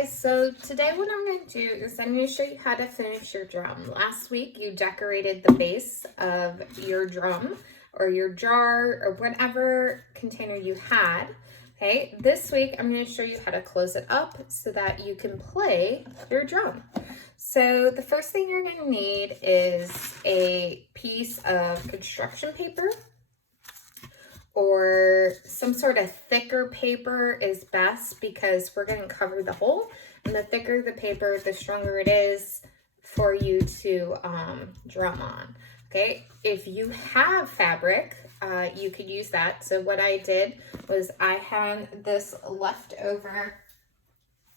guys, so today what I'm going to do is I'm going to show you how to finish your drum. Last week you decorated the base of your drum or your jar or whatever container you had. Okay, this week I'm going to show you how to close it up so that you can play your drum. So the first thing you're going to need is a piece of construction paper, or some sort of thicker paper is best because we're going to cover the hole, and the thicker the paper, the stronger it is for you to drum on. Okay, if you have fabric, you could use that. So what I did was I had this leftover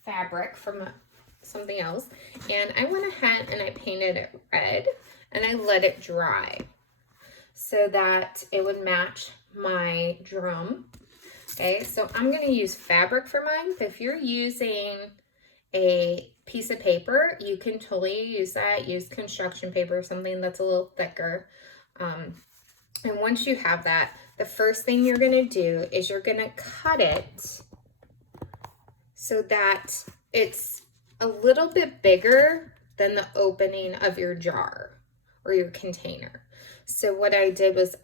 fabric from something else, and I went ahead and I painted it red and I let it dry so that it would match my drum. Okay, so I'm going to use fabric for mine, but if you're using a piece of paper, you can totally use that. Use construction paper, something that's a little thicker. And once you have that, the first thing you're going to do is you're going to cut it so that it's a little bit bigger than the opening of your jar or your container. So what I did was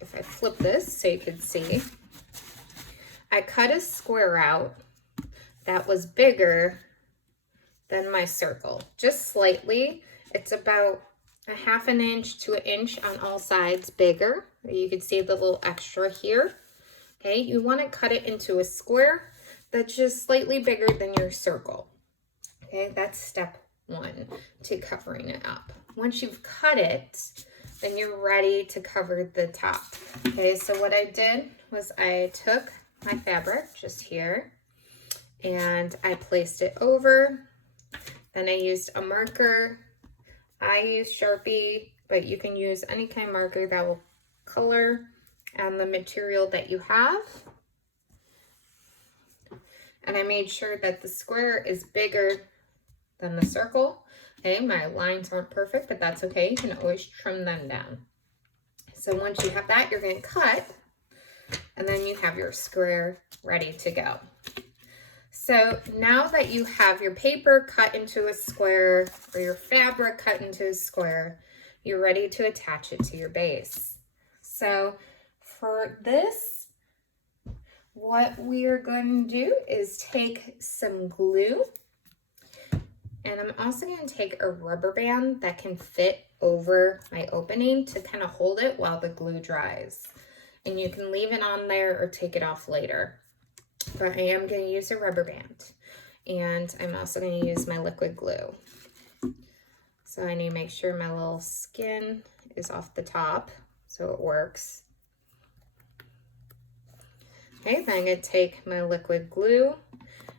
if I flip this so you can see, I cut a square out that was bigger than my circle, just slightly. It's about a 1/2 inch to 1 inch on all sides bigger. You can see the little extra here. Okay, you want to cut it into a square that's just slightly bigger than your circle. Okay, that's step 1 to covering it up. Once you've cut it, then you're ready to cover the top. Okay, so what I did was I took my fabric just here and I placed it over. Then I used a marker. I used Sharpie, but you can use any kind of marker that will color on the material that you have. And I made sure that the square is bigger than the circle. Okay, my lines aren't perfect, but that's okay. You can always trim them down. So once you have that, you're going to cut, and then you have your square ready to go. So now that you have your paper cut into a square or your fabric cut into a square, you're ready to attach it to your base. So for this, what we are going to do is take some glue. And I'm also going to take a rubber band that can fit over my opening to kind of hold it while the glue dries. And you can leave it on there or take it off later. But I am going to use a rubber band. And I'm also going to use my liquid glue. So I need to make sure my little skin is off the top so it works. Okay, then I'm going to take my liquid glue.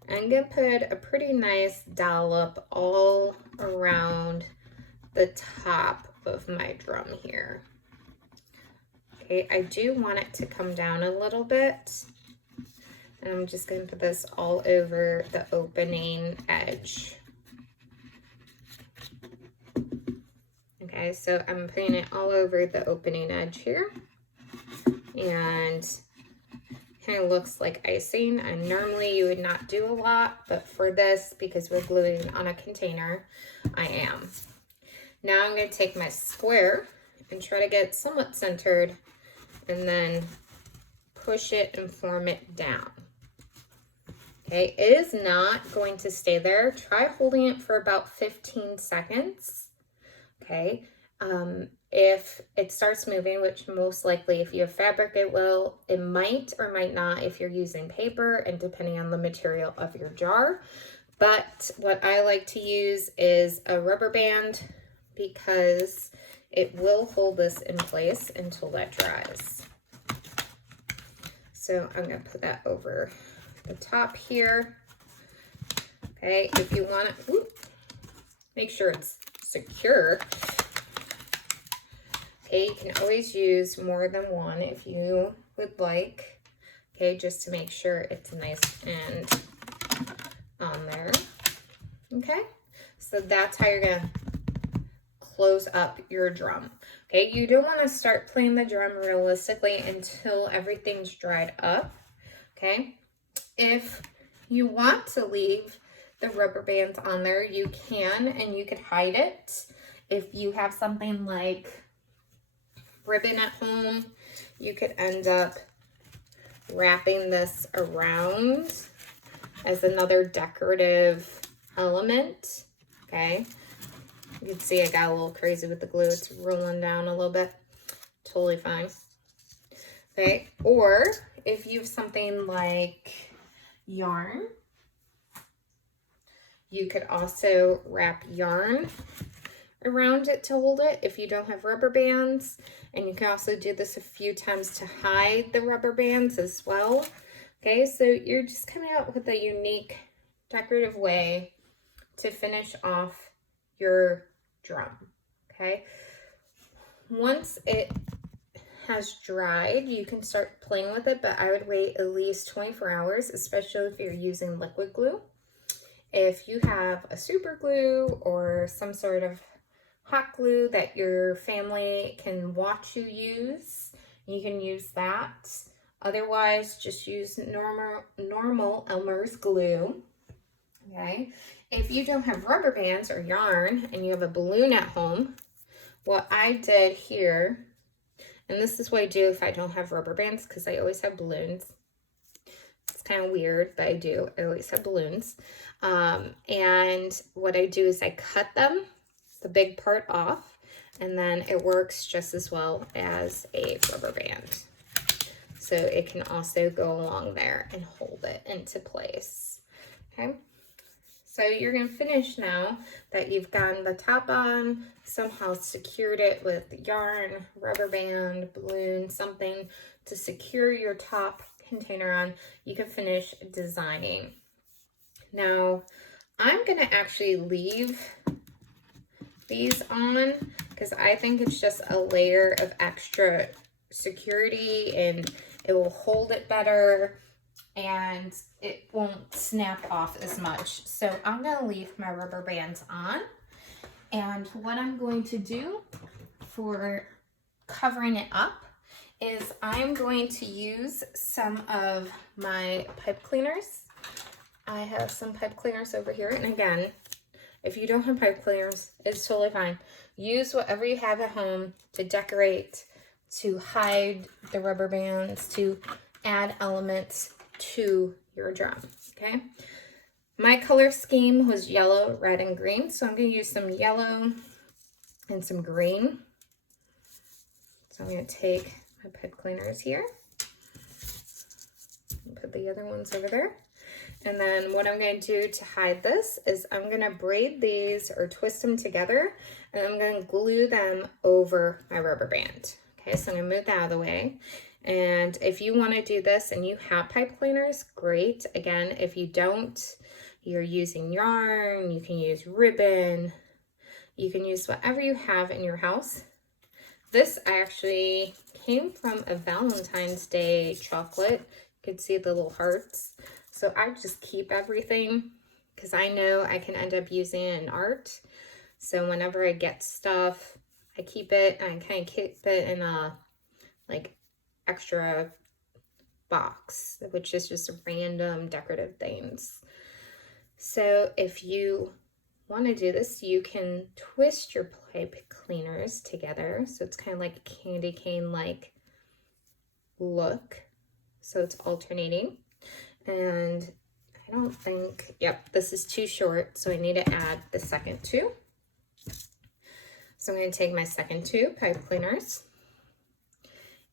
I'm going to put a pretty nice dollop all around the top of my drum here. Okay, I do want it to come down a little bit. And I'm just going to put this all over the opening edge. Okay, so I'm putting it all over the opening edge here. And kind of looks like icing, and normally you would not do a lot, but for this, because we're gluing on a container, I am. Now I'm going to take my square and try to get it somewhat centered and then push it and form it down. Okay, it is not going to stay there. Try holding it for about 15 seconds. Okay, if it starts moving, which most likely if you have fabric it will, it might or might not if you're using paper and depending on the material of your jar. But what I like to use is a rubber band because it will hold this in place until that dries. So I'm going to put that over the top here. Okay, if you want to, make sure it's secure. Okay, you can always use more than one if you would like. Okay, just to make sure it's nice and on there. Okay, so that's how you're gonna close up your drum. Okay, you don't want to start playing the drum realistically until everything's dried up. Okay, if you want to leave the rubber bands on there, you can, and you could hide it. If you have something like ribbon at home, you could end up wrapping this around as another decorative element. Okay, you can see I got a little crazy with the glue. It's rolling down a little bit. Totally fine. Okay, or if you have something like yarn, you could also wrap yarn around it to hold it if you don't have rubber bands. And you can also do this a few times to hide the rubber bands as well. Okay, so you're just coming out with a unique decorative way to finish off your drum. Okay, once it has dried, you can start playing with it, but I would wait at least 24 hours, especially if you're using liquid glue. If you have a super glue or some sort of hot glue that your family can watch you use, you can use that. Otherwise, just use normal Elmer's glue. Okay. If you don't have rubber bands or yarn and you have a balloon at home, what I did here, and this is what I do if I don't have rubber bands, because I always have balloons. It's kind of weird, but I do. I always have balloons. And what I do is I cut them, the big part off, and then it works just as well as a rubber band. So it can also go along there and hold it into place. Okay. So you're going to finish now that you've gotten the top on, somehow secured it with yarn, rubber band, balloon, something to secure your top container on. You can finish designing. Now, I'm going to actually leave these on because I think it's just a layer of extra security and it will hold it better and it won't snap off as much. So I'm going to leave my rubber bands on. And what I'm going to do for covering it up is I'm going to use some of my pipe cleaners. I have some pipe cleaners over here. And again, if you don't have pipe cleaners, it's totally fine. Use whatever you have at home to decorate, to hide the rubber bands, to add elements to your drum, okay? My color scheme was yellow, red, and green, so I'm going to use some yellow and some green. So I'm going to take my pipe cleaners here and put the other ones over there. And then what I'm going to do to hide this is I'm going to braid these or twist them together, and I'm going to glue them over my rubber band. Okay, so I'm going to move that out of the way. And if you want to do this and you have pipe cleaners, great. Again, if you don't, you're using yarn, you can use ribbon, you can use whatever you have in your house. This actually came from a Valentine's Day chocolate. You can see the little hearts. So I just keep everything because I know I can end up using it in art. So whenever I get stuff, I keep it and I kind of keep it in a like extra box, which is just random decorative things. So if you want to do this, you can twist your pipe cleaners together. So it's kind of like a candy cane like look. So it's alternating. And I don't think, yep, this is too short. So I need to add the second two. So I'm going to take my second two pipe cleaners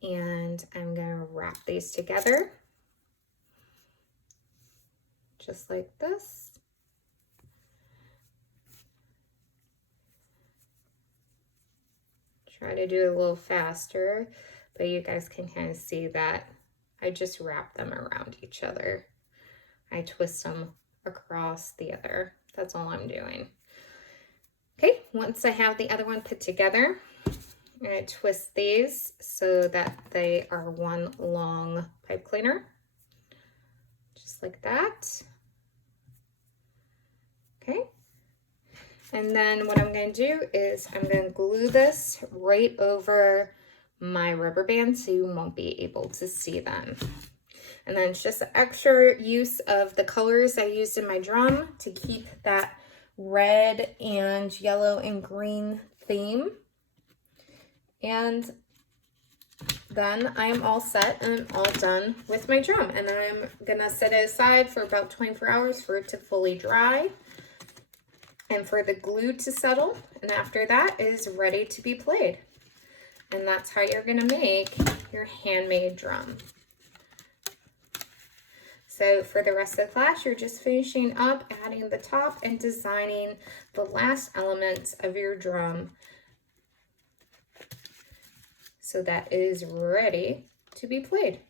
and I'm going to wrap these together just like this. Try to do it a little faster, but you guys can kind of see that I just wrap them around each other. I twist them across the other. That's all I'm doing. Okay, once I have the other one put together, I'm going to twist these so that they are one long pipe cleaner. Just like that. Okay. And then what I'm going to do is I'm going to glue this right over my rubber band so you won't be able to see them. And then it's just extra use of the colors I used in my drum to keep that red and yellow and green theme. And then I am all set and I'm all done with my drum. And then I'm gonna set it aside for about 24 hours for it to fully dry and for the glue to settle. And after that it is ready to be played. And that's how you're gonna make your handmade drum. So for the rest of the class, you're just finishing up adding the top and designing the last elements of your drum so that it is ready to be played.